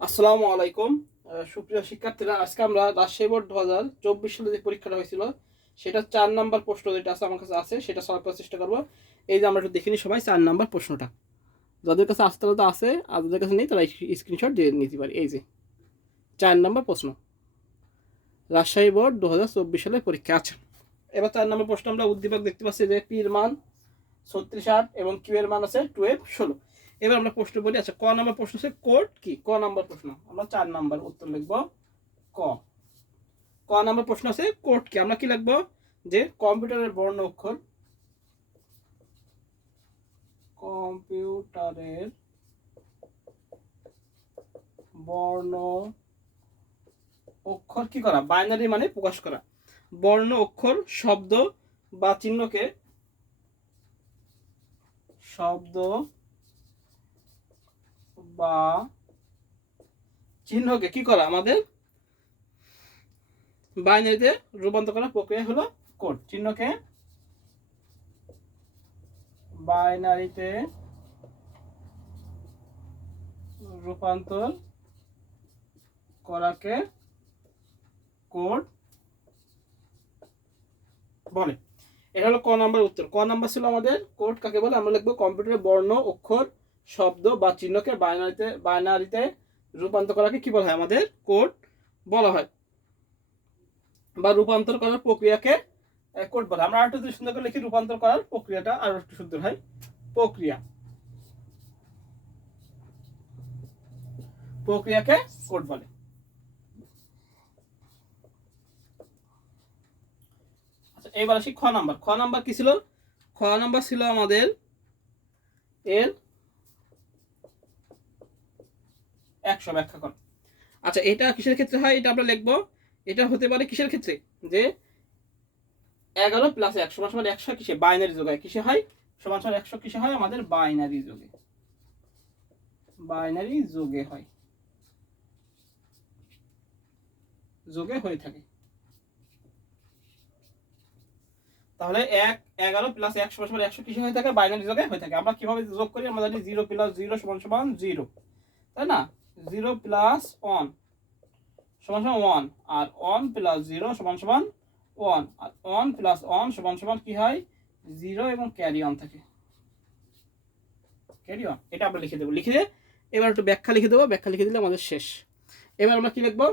আসসালামু আলাইকুম। সুপ্রিয় শিক্ষার্থীরা, আজকে আমরা রাজশাহী বোর্ড 2024 সালে যে পরীক্ষাটা হয়েছিল সেটা 4 নাম্বার প্রশ্ন যেটা আছে আমার কাছে আছে সেটা সলভ করার চেষ্টা করবো। এই যে আমরা একটু দেখে নিই সবাই 4 নাম্বার প্রশ্নটা। যাদের কাছে আসতে তো আছে, আর যাদের কাছে নেই তারা স্ক্রিনশট দিয়ে নিতে পারে। এই যে 4 নাম্বার প্রশ্ন, রাজশাহী বোর্ড 2024 সালের পরীক্ষা আছে। এবার 4 নাম্বার প্রশ্ন আমরা উদ্দীপক দেখতে পাচ্ছি যে পির মান 36 এবং কিউ এর মান আছে 12 16। এবার আমরা প্রশ্ন বলি। আচ্ছা, ক নাম্বার প্রশ্ন আছে কোড কি? ক নাম্বার প্রশ্ন আমরা 4 নাম্বার উত্তর লিখবো ক। ক নাম্বার প্রশ্ন আছে কোড কি? আমরা কি লিখবো যে কম্পিউটারের বর্ণ অক্ষর, কম্পিউটারের বর্ণ অক্ষর কি করা? বাইনারি মানে প্রকাশ করা। বর্ণ অক্ষর শব্দ বা চিহ্নকে কি করা? আমাদের বাইনারিতে রূপান্তর করার প্রক্রিয়া হলো কোড। চিহ্নকে বাইনারিতে রূপান্তর করাকে কোড বলে। এটা হলো ক নাম্বার উত্তর। ক নাম্বার ছিল আমাদের কোড কাকে বলে? আমরা লিখবো কম্পিউটারের বর্ণ অক্ষর শব্দ বা চিহ্নকে বাইনারিতে রূপান্তর করাকে কি বলা হয়? আমাদের কোড বলা হয়, বা রূপান্তর করার প্রক্রিয়াকে কোড বলে। আমরা আরেকটু যদি সুন্দর করে লিখি, রূপান্তর করার প্রক্রিয়াটা আরো একটু সুন্দর হয়, প্রক্রিয়াকে কোড বলে। আচ্ছা, এবার আসি খ নাম্বার। খ নাম্বার কি ছিল? খ নাম্বার ছিল আমাদের এর 100 ব্যাখ্যা কর। আচ্ছা, এটা কিসের ক্ষেত্রে হয়? এটা আমরা লিখবো, এটা হতে পারে কিসের ক্ষেত্রে? যে 11 + 1 = 100 কিসে? বাইনারি যোগে কিসে হয়? সমান সমান 100 কিসে হয়? আমাদের বাইনারি যোগে হয়, যোগে হয়ে থাকে। তাহলে 11 + 1 = 100 কিসে হয়ে থাকে? বাইনারি যোগে হয়ে থাকে। আমরা কিভাবে যোগ করি? আমরা জানি 0 + 0 = 0, তাই না? 0 + 1 = 1, আর 1 + 0 = 1, আর 1 + 1 = কি হয়? 0 এবং ক্যারি অন থাকে। এটা আমরা লিখে দেবো। লিখে এবার একটু ব্যাখ্যা লিখে দেবো। ব্যাখ্যা লিখে দিলে আমাদের শেষ। এবার আমরা কি লিখবো?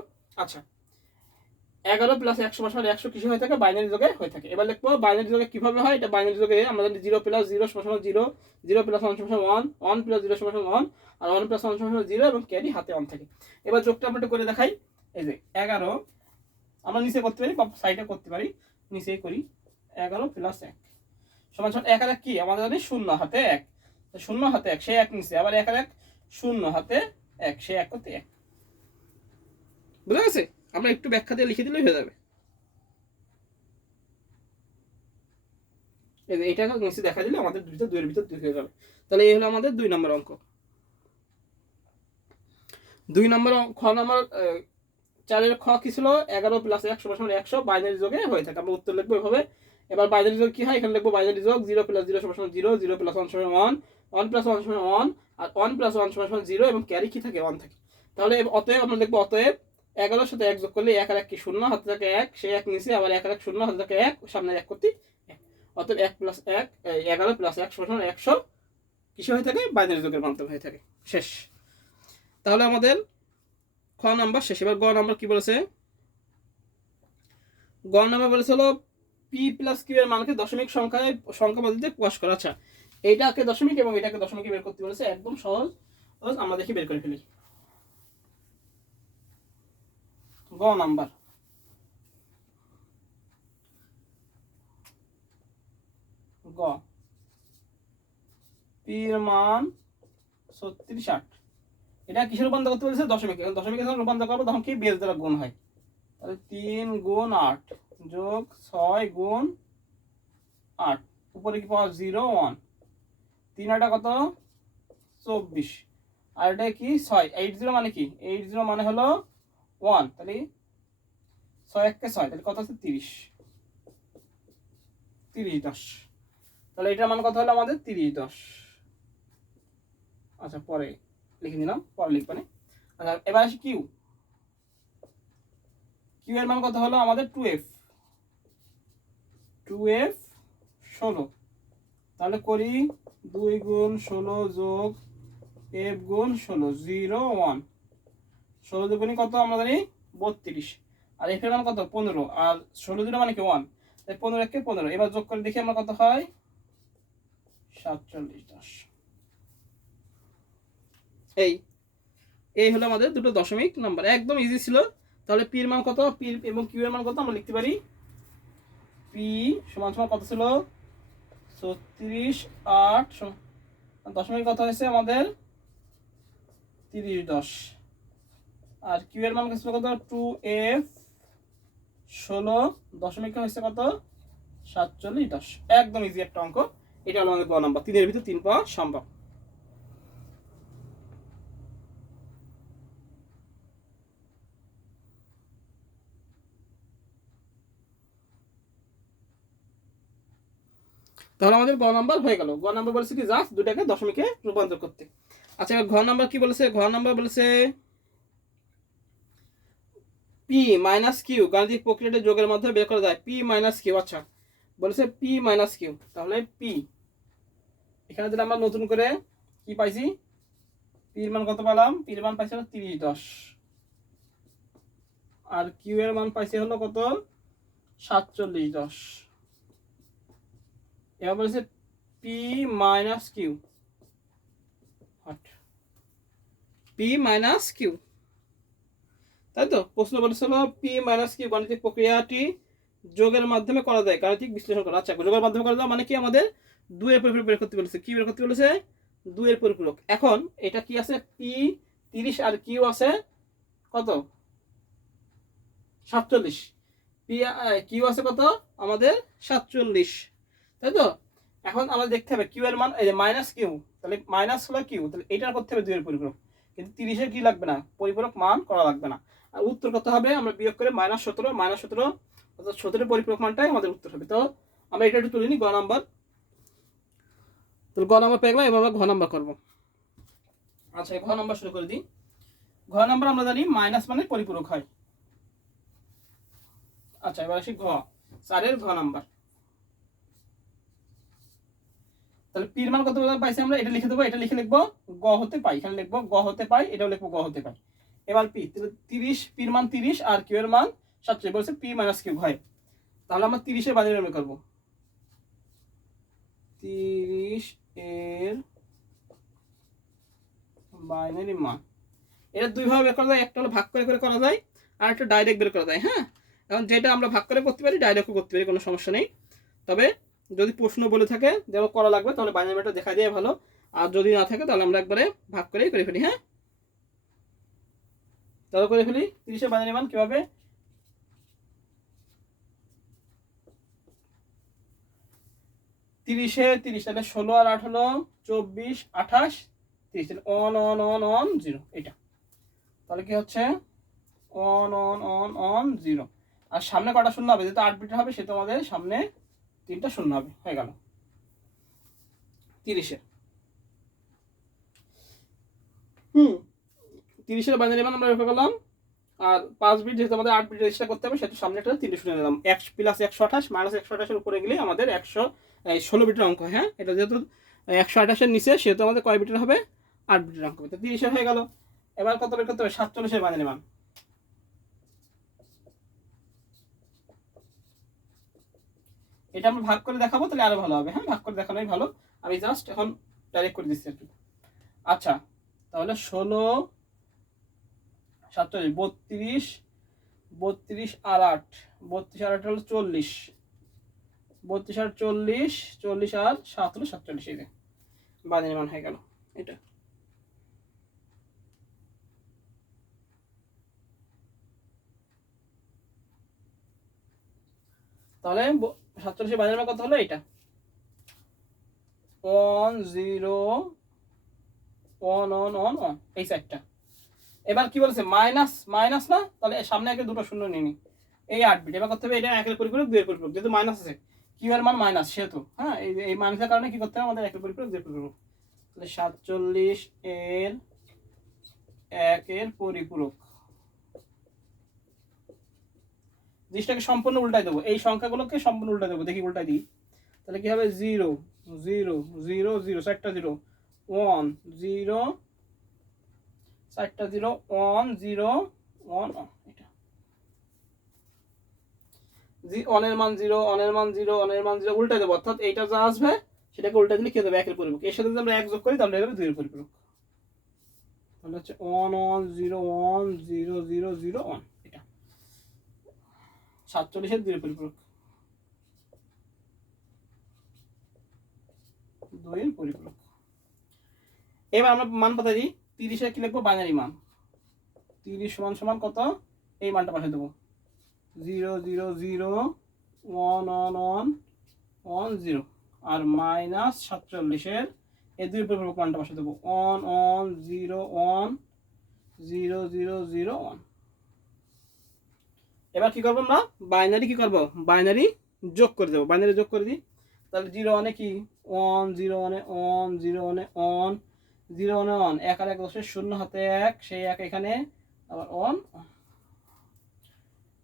আচ্ছা, 11 + 1 = 100 কিসে হয়ে থাকে? বাইনারি যোগে হয়ে থাকে। এবার লিখবো বাইনারি যোগে কিভাবে হয়। এটা বাইনারি যোগে আমরা জানি 0 + 0 = 0, 0 + 1 = 1, 1 + 0 = 1, আর 1 + 1 = 0 এবং ক্যারি হাতে অন থাকে। এবার যোগটা আমরা একটু করে দেখাই। এই যে 11 আমরা নিচে করতে পারি বা সাইডে করতে পারি, নিচেই করি। 11 + 1 = 1 আর 1 কি? আমাদের জানি 0 হাতে 1, 0 হাতে 1 সে 1 নিচে, আবার 1 আর 1 0 হাতে 1 সে 1 করতে 1। বুঝা গেছে? আমরা একটু ব্যাখ্যা দিয়ে লিখে দিলেই হয়ে যাবে। এটা নিচে দেখা দিলে আমাদের দুইটা দুইয়ের ভিতর 2 হয়ে যাবে। তাহলে এই হলো আমাদের 2 নম্বর অঙ্ক। 2 নম্বর খ নম্বর 4-এর খ কি ছিল? 11 + 1 = 100 বাইনারি যোগে হয়ে থাকে। আমরা উত্তর লিখবো এভাবে। এবার বাইনারি যোগ কি হয়? এখানে লিখবো বাইনারি যোগ 0 + 0 = 0, 0 + 1 = 1, 1 + 1 = 1, আর 1 + 1 = 0 এবং ক্যারি কি থাকে? 1 থাকে। তাহলে অতএব আমরা লিখবো অতএব 11 এর সাথে 1 যোগ করলে 1 আর 1 কি? 0 হাতে থাকে 1 সে 1 নিচে, আবার 1 আর 1 0 হাতে থাকে 1 সামনে 1 করতে 1। অতএব 1 + 1 11 + 1 = 100 কিসে হয়ে থাকে? বাইনারি যোগের মাধ্যমে হয়ে থাকে। শেষ। তাহলে আমাদের খ নাম্বার শেষ। এবার গ নাম্বার কি বলেছে? গ নাম্বার বলেছে হলো পি প্লাস কিউ এর মানকে দশমিক সংখ্যা পদ্ধতিতে প্রকাশ করা। আচ্ছা, এইটাকে দশমিক এবং এটাকে দশমিকে বের করতে বলেছে। একদম সহজ, আমরা দেখি বের করে ফেলি। গ নাম্বার, গ পি এর মান 36 এটা কিসের রূপান্তর করতে বলেছে? দশমিক। এখন দশমিকে যখন রূপান্তর করবো তখন কি? বেস দ্বারা গুণ হয়। তাহলে 3 × 8 যোগ 6 × 8, উপরে কি পাওয়া? 0 1, 3 8 কত? 24, আর এটা কি? 6। 80 মানে কি? 80 মানে হলো 1, তাহলে 6 1 কে 6, তাহলে কত আছে? 30, 30 10। তাহলে এটার মান কত হলো আমাদের? 30 10। আচ্ছা, পরে লিখে নিলাম, পরে লিখবানে। আচ্ছা এবার আসি কিউ। কিউ এর মান কত হলো আমাদের 2f 16। তাহলে করি 2 গুণ 16 যোগ f গুণ 16 0 1। 16 দুগুণে কত আমরা জানি 32, আর f এর মান কত 15, আর 16 দুটো মানে কি 1, তাই 15 কে 15। এবার যোগ করে দেখি আমরা কত হয় 47 10। এই হলো আমাদের দুটো দশমিক নাম্বার, একদম ইজি ছিল। তাহলে পি এর মান কত, পি এবং কিউ এর মান কত আমরা লিখতে পারি। পি সমান সমান কত ছিল 36 8, দশমিক কত হয়েছে আমাদের 30 10, আর কিউ এর মান ছিল কত 2f 16, দশমিক হয়েছে কত 47 10। একদম ইজি একটা অঙ্ক। এটা হলো আমাদের গ নাম্বার, 3 এর ভিতর 3 পাওয়া সম্ভব। তাহলে আমাদের গ নাম্বার হয়ে গেল। গ নাম্বার বলেছে কি জাস্ট দুটাকে দশমিকে রূপান্তর করতে। আচ্ছা এবার ঘ নাম্বার কি বলেছে, ঘ নাম্বার বলেছে পি মাইনাস কিউ গাণিতিক প্রক্রিয়াটি যোগের মাধ্যমে বের করা যায়। পি মাইনাস কিউ, আচ্ছা বলেছে পি মাইনাস কিউ, তাহলে পি এখানে যদি আমরা নতুন করে কি পাইছি, পির মান কত পেলাম, পির মান পাইছি হলো 30 10, আর কিউ এর মান পাইছি হলো কত 47 10। এবার বলেছে P minus Q, P minus Q, তাই তো প্রশ্ন বলেছিল পি মাইনাস কিউ গাণিতিক প্রক্রিয়াটি যোগের মাধ্যমে করা যায়, গাণিতিক বিশ্লেষণ করা। আচ্ছা যোগের মাধ্যমে করা যায় মানে কি, আমাদের 2 এর পরিপূরক বের করতে বলেছে। কি বের করতে বলেছে 2 এর পরিপূরক। এখন এটা কি আছে পি 30 আর কিউ আছে কত 47, পি কিউ আছে কত আমাদের 47, তাই তো। এখন আমাদের দেখতে হবে কিউ এর মান, এই যে মাইনাস কিউ, তাহলে মাইনাস হলো কিউ, তাহলে এটা করতে হবে 2 এর পরিপূরক, কিন্তু 30 এর কি লাগবে না, পরিপূরক মান করা লাগবে না। আর উত্তর কত হবে, আমরা বিয়োগ করে -17 অর্থাৎ 17 পরিপূরক মানটাই আমাদের উত্তর হবে। তো আমরা এটা একটু তুলে নিই গ নাম্বার। তো গ নাম্বার পেয়ে গেলাম, এবার আমরা ঘ নাম্বার করবো। আচ্ছা ঘ নাম্বার শুরু করে দিই। ঘ নাম্বার আমরা জানি মাইনাস মানে পরিপূরক হয়। আচ্ছা এবার আসি ঘ, 4 এর ঘ নাম্বার। তাহলে পির মান কত পাইছি আমরা, এটা লিখে দেবো, এটা লিখে লিখবো গ হতে পাই, এখানে লিখবো গ হতে পাই, এটাও লিখবো গ হতে পাই। এবার পি 30, পির মান 30 আর কিউ এর মান 47, বলছে পি মাইনাস কিউ হয়। তাহলে আমরা 30 এর বাইনারি বের করবো, 30 এর বাইনারি মান। এটা দুই ভাবে বের করা যায়, একটা হলো ভাগ করে করে করা যায়, আর একটা ডাইরেক্ট বের করা যায়। হ্যাঁ এখন যেটা আমরা ভাগ করে করতে পারি ডাইরেক্টও করতে পারি, কোনো সমস্যা নেই। তবে যদি প্রশ্ন বলে থাকে যেমন করা লাগবে তাহলে বাইনারি ম্যাটটা দেখা দিয়ে ভালো, আর যদি না থাকে তাহলে আমরা একবারে ভাগ করেই করে ফেলি। হ্যাঁ তাহলে করে ফেলি 30 এর বাইনারি মান কিভাবে, 30 এ 30, তাহলে 16 আর 8 হলো 24 28 30, তাহলে অন অন অন অন 0 এটা। তাহলে কি হচ্ছে অন অন অন অন 0, আর সামনে কটা শূন্য হবে, যেহেতু 8 বিট হবে সেহেতু আমাদের সামনে 3টা শূন্য হবে, হয়ে গেল 30 এর। 30 এর বাইনারি মান আমরা রেখে গেলাম, আর 5 বিট যেহেতু আমাদের 8 বিট রেজিস্টার করতে হবে সেহেতু সামনে একটা 3টে শূন্য নিলাম। 1 প্লাস 128 মাইনাস 128 এর উপরে গেলে আমাদের 16 বিটের অঙ্ক। হ্যাঁ এটা যেহেতু 128 এর নিচে সেহেতু আমাদের কয় বিটের হবে, 8 বিটের অঙ্ক হবে। তো 30 এর হয়ে গেল। এবার কত বের করতে হবে 47 এর বাইনারি মান। এটা আমরা ভাগ করে দেখাবো তাহলে আরো ভালো হবে। হ্যাঁ ভাগ করে দেখানোই ভালো, আমি জাস্ট এখন ডাইরেক্ট করে দিচ্ছি একটু। আচ্ছা তাহলে 16 47 32 32 আর 8, 32 আর 8 হলো 40, 32 আর 40, 40 আর 7 হলো 47, এই যে বাইনারি মান হয়ে গেল এটা। তাহলে 47 বাইনারি মান কত হলো, এটা 1 0 1 1 1 1, এই সাইডটা। এবার কি বলেছে মাইনাস মাইনাস না, তাহলে সামনে একে দুটো শূন্য নিয়ে নি, এই 8 বিট। এবার করতে হবে এটা 1 এর পরিপূরক 2 এর পরিপূরক, যেহেতু মাইনাস আছে কিউ এর মান মাইনাস সেহেতু হ্যাঁ এই মাইনাসের কারণে কি করতে হবে আমাদের 1 এর পরিপূরক 2 এর পরিপূরক। তাহলে 47 এর 1-এর পরিপূরক। জিনিসটাকে সম্পূর্ণ উল্টাই দেবো, এই সংখ্যাগুলোকে সম্পূর্ণ উল্টাই দেবো। দেখি উল্টাই দিই, তাহলে কি হবে 0 0 0 0, 4টা 0, 1 0, 4টা 0, 1 0 1 এটা অনের মান 0, অনের মান 0, অনের মান 0 উল্টাই দেবো। অর্থাৎ এইটা যা আসবে সেটাকে উল্টাই দিলে কি হবে 1-এর পরিপূরক। এর সাথে যদি আমরা 1 যোগ করি তাহলে হবে 2-এর পরিপূরক। তাহলে হচ্ছে 1 1 0 1 0 0 0 1, এটা 47-এর 2-এর পরিপূরক, 2-এর পরিপূরক। এবার আমরা মান পাতা দিই। 30-এর কি লিখবো, বাইনারি মান। 30 সমান সমান কত, এই মানটা পাঠিয়ে দেবো 0 0 0 1 1 1 1 0, আর মাইনাস 47-এর এই 2-এর পরিপূরক মানটা পাঠিয়ে দেবো 1 1 0 1 0 0 0 1। এবার কি করবো আমরা, বাইনারি কি করবো, বাইনারি যোগ করে দেবো। বাইনারি যোগ করে দিই, তাহলে 0 1-এ কি 1 0 1-এ 1 0 1-এ 1 0 1-এ 1, 1 আর 1 10, 0 হাতে 1, সেই 1 এখানে আবার 1,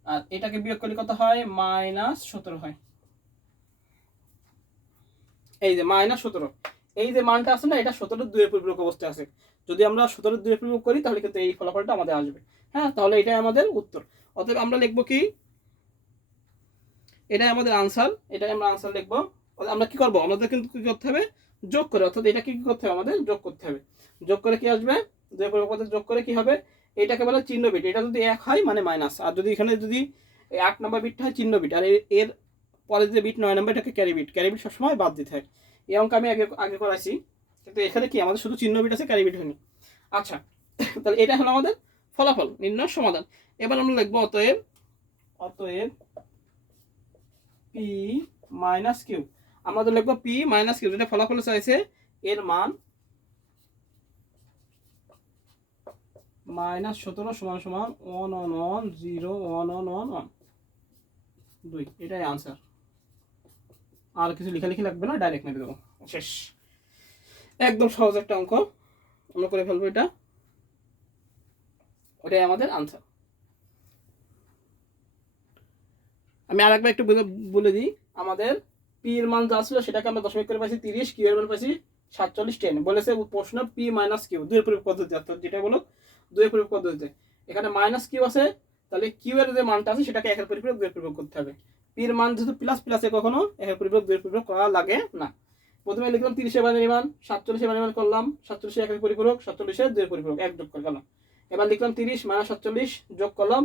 আর এটাকে বিয়োগ করলে কত হয়, -17 হয়। এই যে -17, এই যে মানটা আছে না, এটা 17-এর 2-এর পরিপূরক অবস্থায় আছে। যদি আমরা 17-এর 2-এর পরিপূরক করি তাহলে কিন্তু এই ফলাফলটা আমাদের আসবে। হ্যাঁ, তাহলে এটাই আমাদের উত্তর। অতএব আমরা লিখবো কি, এটাই আমাদের আনসার, এটাই আমরা আনসার লিখবো। আমরা কি করবো, আমাদের কিন্তু কি করতে হবে, যোগ করে, অর্থাৎ এটা কি করতে হবে, আমাদের যোগ করতে হবে। যোগ করে কি আসবে, 2-এর পরিপূরক যোগ করে কি হবে, এটাকে বলে চিহ্ন বিট। এটা যদি 1 হয় মানে মাইনাস, আর যদি এখানে যদি 8 নম্বর বিটটা হয় চিহ্ন বিট, আর এর পরে যে বিট 9 নম্বর এটাকে ক্যারি বিট। ক্যারি বিট সবসময় বাদ দিতে হয়। এই অঙ্ক আমি আগে আগে করাইছি, কিন্তু এখানে কি আমাদের শুধু চিহ্ন বিট আছে, ক্যারি বিট হয়নি। আচ্ছা, তাহলে এটা হলো আমাদের ফলাফল নির্ণয় সমাধান। এবার আমরা লিখবো অতএব, অতএব পি মাইনাস কিউ। আমরা তো লিখবো পি মাইনাস কিউ, যেটা ফলাফল চাইছে এর মান -17 সমান সমান 1 1 1 0 1 1 1 1 2, এটাই আনসার। আর কিছু লেখালেখি লাগবে না, ডাইরেক্ট মেরে দেবো, শেষ। একদম সহজ একটা অঙ্ক, আমরা করে ফেলবো এটা, ওটাই আমাদের আনসার। আমি আর একবার একটু বলে দিই, আমাদের পি এর মান যা ছিল সেটাকে আমরা দশমিক করে পাইছি 30, কিউ এর মান পাইছি 47 10। বলেছে প্রশ্ন পি মাইনাস কিউ 2-এর পরিপূরক পদ্ধতি, অর্থাৎ যেটা বলো 2-এর পরিপূরক পদ্ধতিতে এখানে মাইনাস কিউ আছে, তাহলে কিউ এর যে মানটা আছে সেটাকে 1-এর পরিপূরক 2-এর পরিপূরক করতে হবে। পি এর মান যেহেতু প্লাস প্লাসে কখনো 1-এর পরিপূরক 2-এর পরিপূরক করা লাগে না। প্রথমে লিখলাম 30-এর বাইনারি মান, 47-এর বাইনারি মান করলাম, 47-এর 1-এর পরিপূরক, 47-এর 2-এর পরিপূরক, 1 যোগ করে গেলাম। এবার লিখলাম 30 47 যোগ করলাম,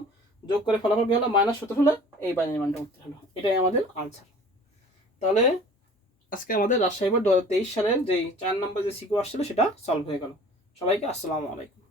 যোগ করে ফলাফল কি হলো, -17 হলো, এই বাইনারি মানটা উত্তর হলো। এটাই আমাদের আনসার। তাহলে আজকে আমাদের রাজশাহী বোর্ড 2023 সালের যে 4 নম্বর যে সিকিউ আসছিল সেটা সলভ হয়ে গেল। সবাইকে আসসালামু আলাইকুম।